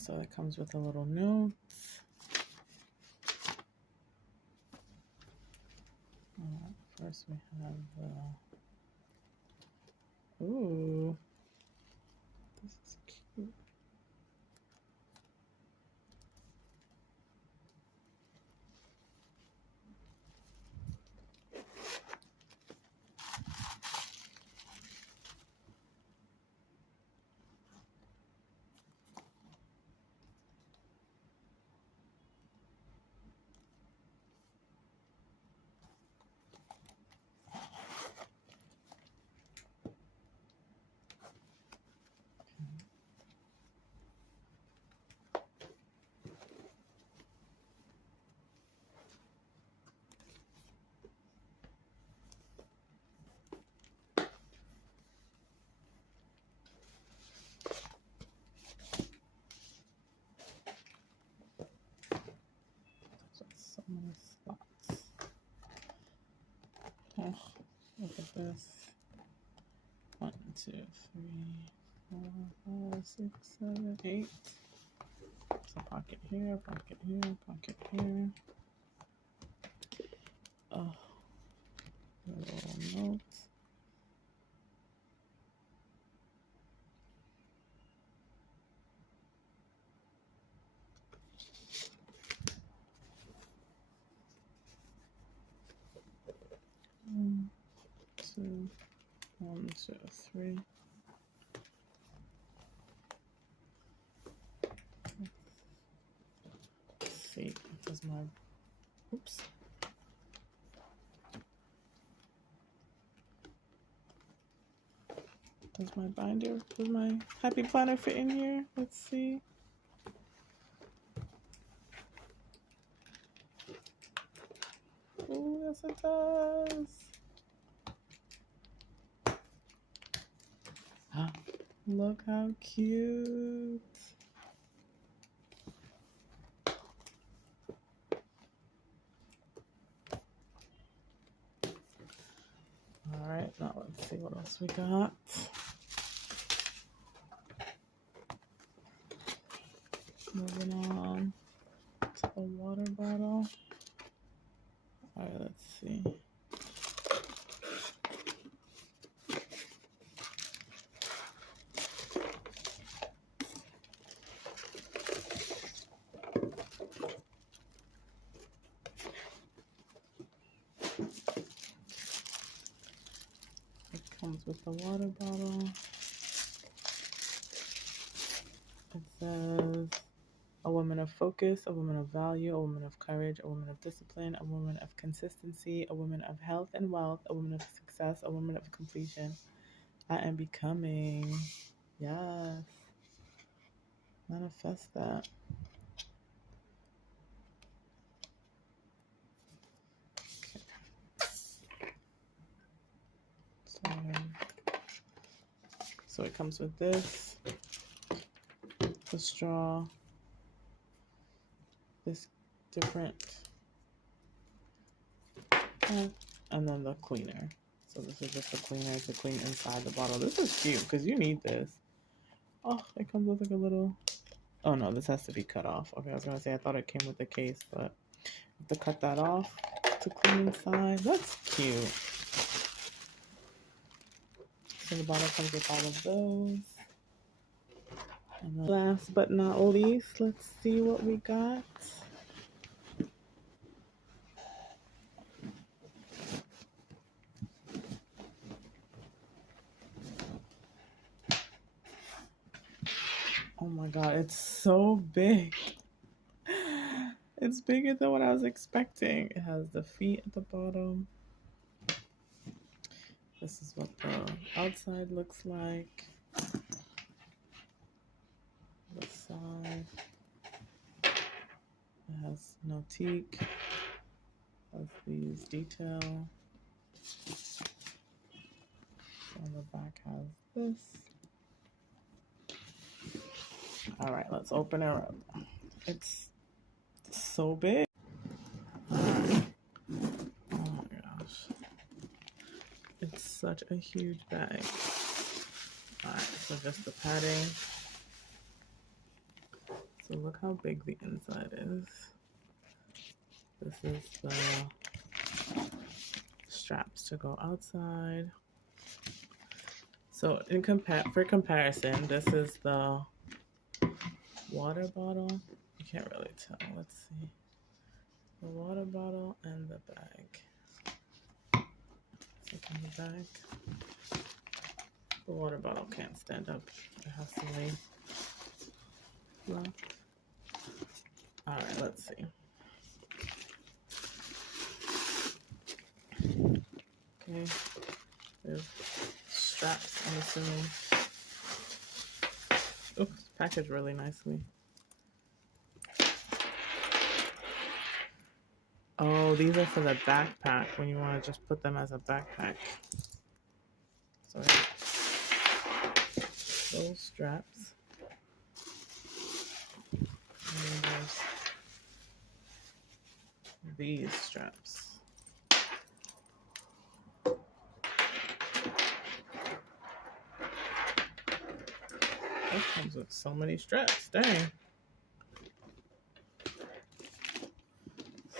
so it comes with a little note. First we have the, ooh, this is cute. So many spots. Oh, look at this. 1, 2, 3, 4, 5, 6, 7, 8. There's a pocket here, pocket here, pocket here. Oh, a little note. One, two, three. Let's see, does my, oops. Does my binder, does my happy planner fit in here? Let's see. Oh, yes it does. Look how cute. All right, now let's see what else we got. Moving on to a water bottle. All right, let's see. It comes with the water bottle. It says, a woman of focus, a woman of value, a woman of courage, a woman of discipline, a woman of consistency, a woman of health and wealth, a woman of success, a woman of completion. I am becoming. Yes. Manifest that. Okay. So it comes with this, the straw, this different, and then the cleaner. So this is just the cleaner to clean inside the bottle. This is cute because you need this. Oh, it comes with like a little, oh no, this has to be cut off. Okay, I was gonna say I thought it came with the case, but you have to cut that off to clean inside. That's cute. So the bottle comes with all of those. And then last but not least, let's see what we got. Oh my god, it's so big. It's bigger than what I was expecting. It has the feet at the bottom. This is what the outside looks like. The side. It has nautique. Has these detail. On the back has this. All right, let's open it up. It's so big. Oh my gosh. It's such a huge bag. All right, so just the padding. look how big the inside is. This is the straps to go outside. So for comparison, this is the water bottle. You can't really tell. Let's see. The water bottle and the bag. Look in the bag. The water bottle can't stand up. It has to lay flat. All right, let's see. Okay, there's straps, I'm assuming. Oops, packaged really nicely. Oh, these are for the backpack when you want to just put them as a backpack. So those straps. And there's these straps. That comes with so many straps, dang.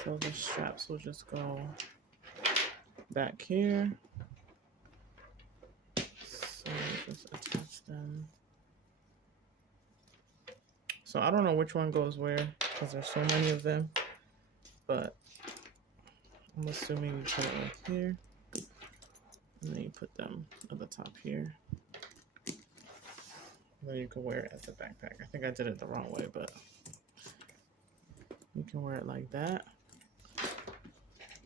So the straps will just go back here. So just attach them. So I don't know which one goes where because there's so many of them, but I'm assuming you put it like here, and then you put them at the top here. Then you can wear it as a backpack. I think I did it the wrong way, but you can wear it like that.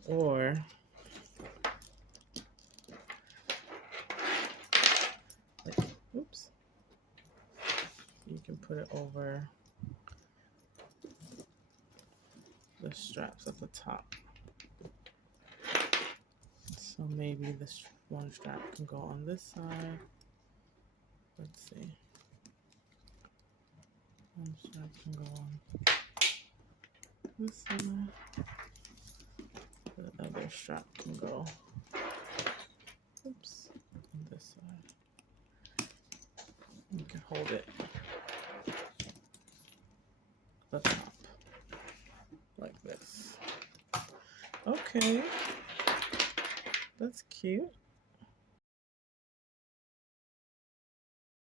Or like, oops, you can put it over the straps at the top. So maybe this one strap can go on this side. Let's see. One strap can go on this side. The other strap can go, oops, on this side. You can hold it at the top, like this. Okay,